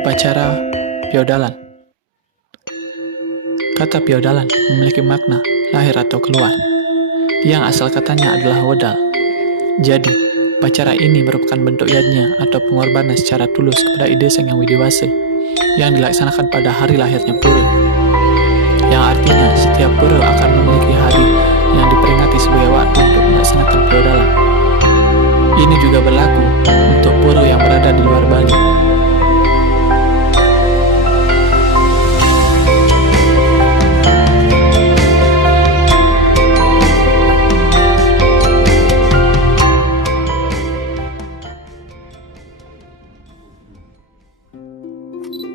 Upacara Piodalan. Kata piodalan memiliki makna lahir atau keluar, yang asal katanya adalah wedal. Jadi, upacara ini merupakan bentuk yadnya atau pengorbanan secara tulus kepada ide Sang Yang Widiwasa yang dilaksanakan pada hari lahirnya Pura, yang artinya setiap Pura akan memiliki hari yang diperingati sebagai waktu untuk melaksanakan piodalan. Ini juga berlaku untuk Pura yang berada di luar Bali.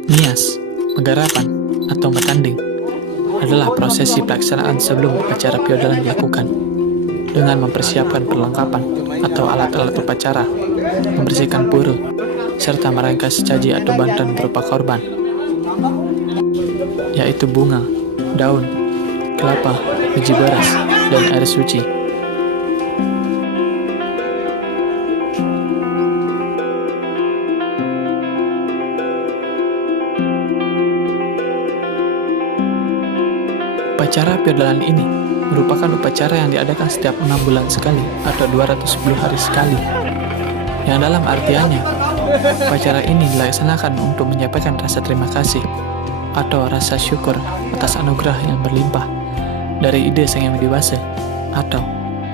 Nias, penggarapan, atau metanding adalah prosesi pelaksanaan sebelum upacara piodalan dilakukan dengan mempersiapkan perlengkapan atau alat-alat upacara, membersihkan pura, serta merangkai sesaji atau bantuan berupa korban, yaitu bunga, daun, kelapa, biji beras, dan air suci. Upacara piodalan ini merupakan upacara yang diadakan setiap 6 bulan sekali atau 210 hari sekali. Yang dalam artiannya, upacara ini dilaksanakan untuk menyampaikan rasa terima kasih atau rasa syukur atas anugerah yang berlimpah dari ide Sang Yang Widiwasa atau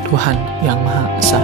Tuhan Yang Maha Esa.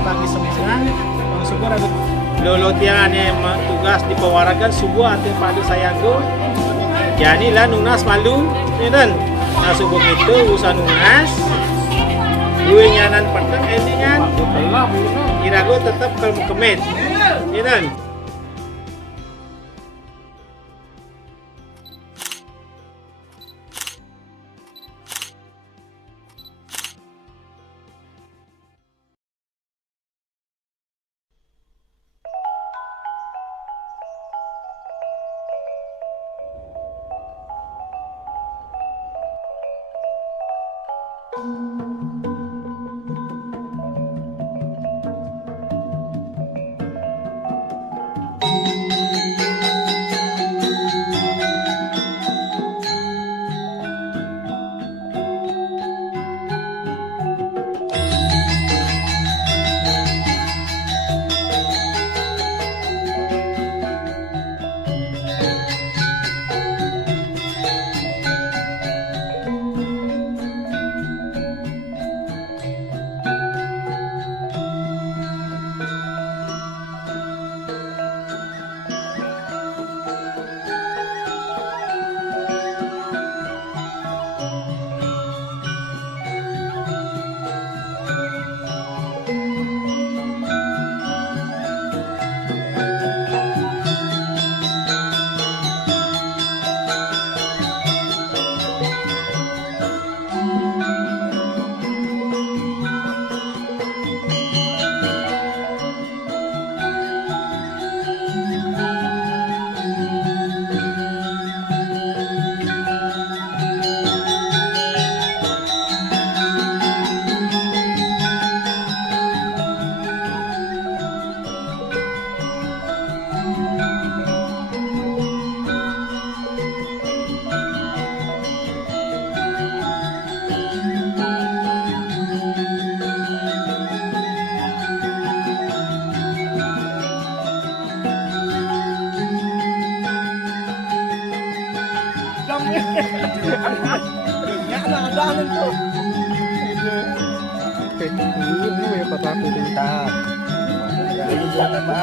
Pagi semisal syukur lolo tiane tugas di pewaragan subuh ate padu sayago jadi lah nunas malu dan nah subuh itu usaha nunas gue nyanan petang endingan kirago tetap kemet dan Ini ya papa pinta. Ini buat apa?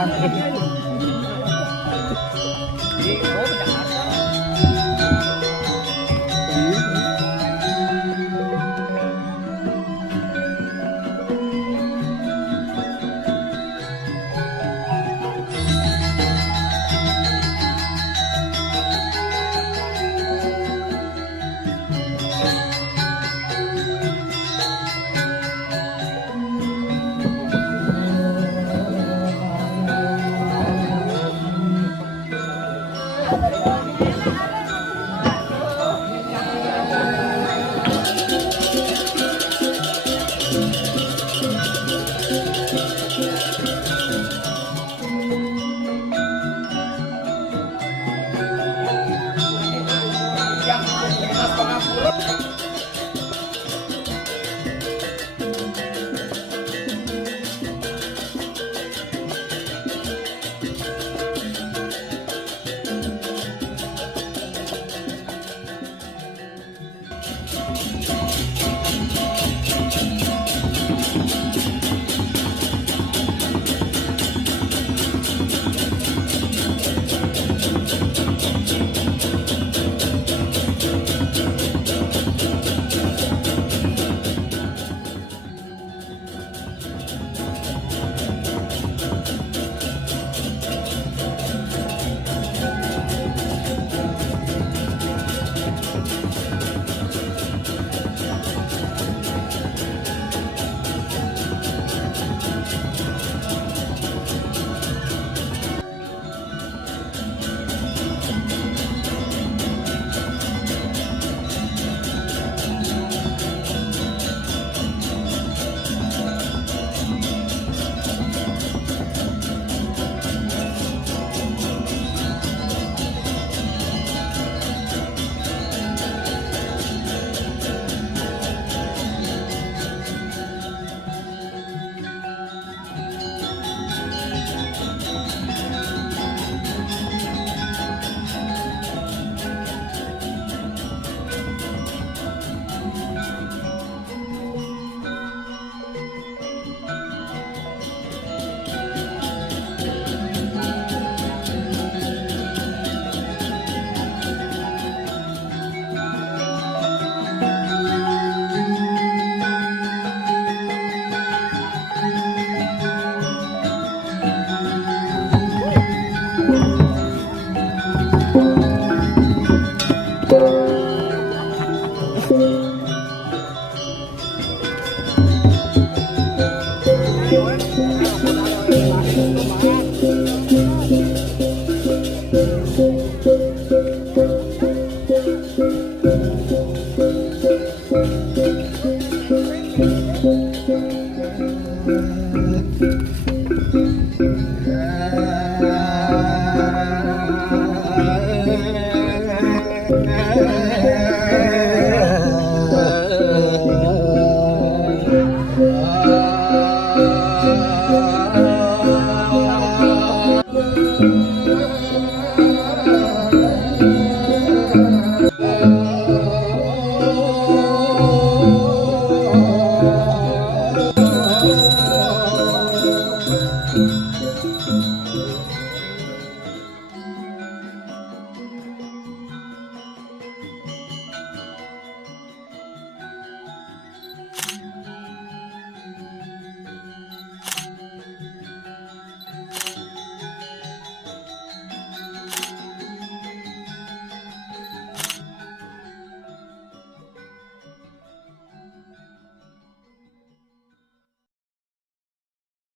Ah